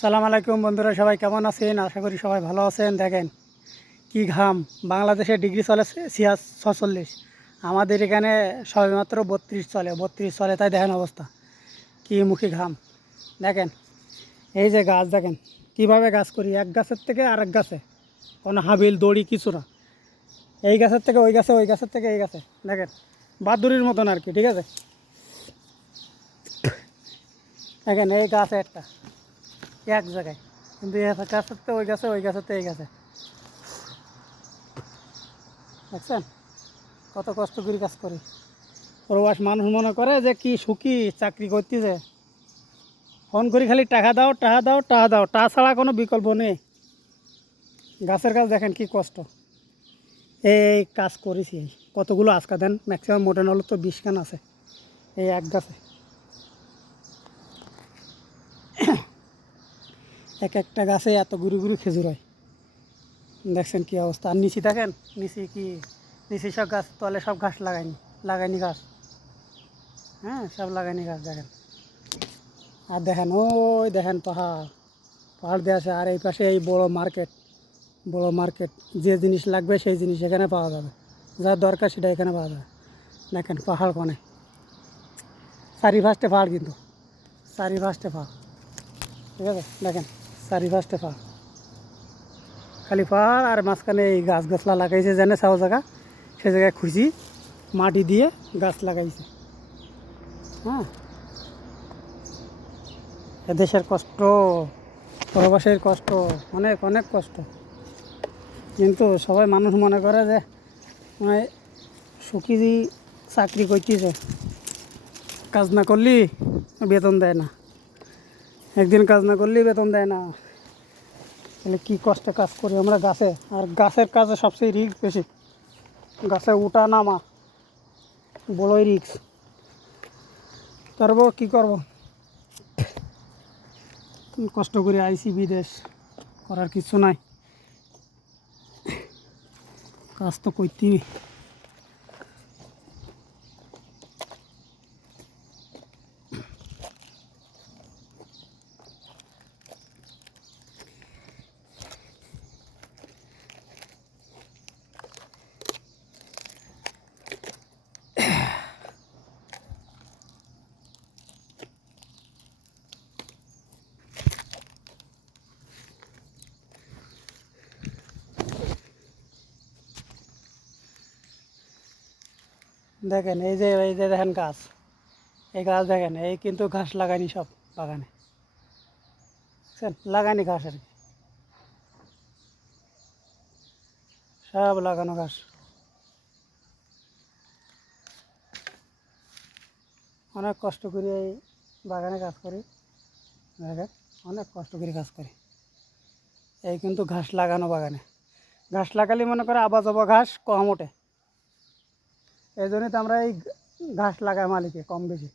সালাম আলাইকুম বন্ধুরা, সবাই কেমন আছেন? আশা করি সবাই ভালো আছেন। দেখেন কি ঘাম, বাংলাদেশে ডিগ্রি চলে 46, আমাদের এখানে সবেমাত্র 32 চলে। তাই দেখেন অবস্থা, কি মুখে ঘাম। দেখেন এই যে গাছ, দেখেন কিভাবে গাছ করি, এক গাছের থেকে আরেক গাছে, কোনো হাবিল দড়ি কিছু না। এই গাছের থেকে ওই গাছে, ওই গাছের থেকে এই গাছে, দেখেন বাদুড়ির মতন আর কি। ঠিক আছে, দেখেন এই গাছ একটা এক জায়গায়, কিন্তু এই গাছের তো ওই গাছে, ওই গাছের তো এই গাছে। দেখছেন কত কষ্ট করে কাজ করি। প্রবাস মানুষ মনে করে যে কি সুখী চাকরি করতেছে, ফোন করি খালি টাকা দাও, টাকা দাও, টাকা দাও, তা ছাড়া কোনো বিকল্প নেই। গাছের কাজ দেখেন কি কষ্ট। এই কাজ করেছি, কতগুলো আজকা দেন, ম্যাক্সিমাম মোটান হলো তো 20 খান আছে এই এক গাছে। এক একটা গাছে এত গুড়ি গুড়ি খেজুর হয়। দেখছেন কি অবস্থা। আর নিচে দেখেন, নিচে কি, নিচে সব গাছ, তলে সব ঘাস লাগাইনি গাছ। হ্যাঁ, সব লাগাইনি গাছ দেখেন। আর দেখেন ওই দেখেন পাহাড়, পাহাড় দিয়ে আসে। আর এই পাশে এই বড় মার্কেট, বড় মার্কেট, যে জিনিস লাগবে সেই জিনিস এখানে পাওয়া যাবে, যা দরকার সেটা এখানে পাওয়া যাবে। দেখেন পাহাড় কোনে, চারিপাশে পাহাড়, কিন্তু চারিপাশে পাহাড়। ঠিক আছে, দেখেন চারিপাশে পাহাড়, খালি পাহাড়। আর মাঝখানে এই গাছ গাছলা লাগাইছে, যেন চাও জায়গা, সে জায়গায় খুঁজি মাটি দিয়ে গাছ লাগাইছে। হ্যাঁ, এদেশের কষ্ট, প্রবাসের কষ্ট, অনেক অনেক কষ্ট। কিন্তু সবাই মানুষ মনে করে যে মানে সুখী চাকরি করতেছে, কাজ না করলে বেতন দেয় না, একদিন কাজ না করলেই বেতন দেয় না। তাহলে কী কষ্টে কাজ করি আমরা গাছে। আর গাছের কাজে সবচেয়ে রিস্ক বেশি, গাছে উঠা নামা বড়ই রিস্ক। তারপর কী করব, কষ্ট করে আইসি বিদেশ, করার কিছু নাই, কাজ তো করতেই। দেখেন এই যে দেখেন গাছ, এই গাছ দেখেন, এই কিন্তু ঘাস লাগাইনি সব বাগানে, বুঝছেন, লাগাইনি ঘাস আর কি, সব লাগানো ঘাস। অনেক কষ্ট করে এই বাগানে কাজ করি, দেখেন অনেক কষ্ট করে কাজ করি। এই কিন্তু ঘাস লাগানো বাগানে, ঘাস লাগালে মনে করে আবা যাবা ঘাস কম ওঠে, এই জন্যই তো আমরা এই ঘাস লাগাই মালিকে কম বেশি।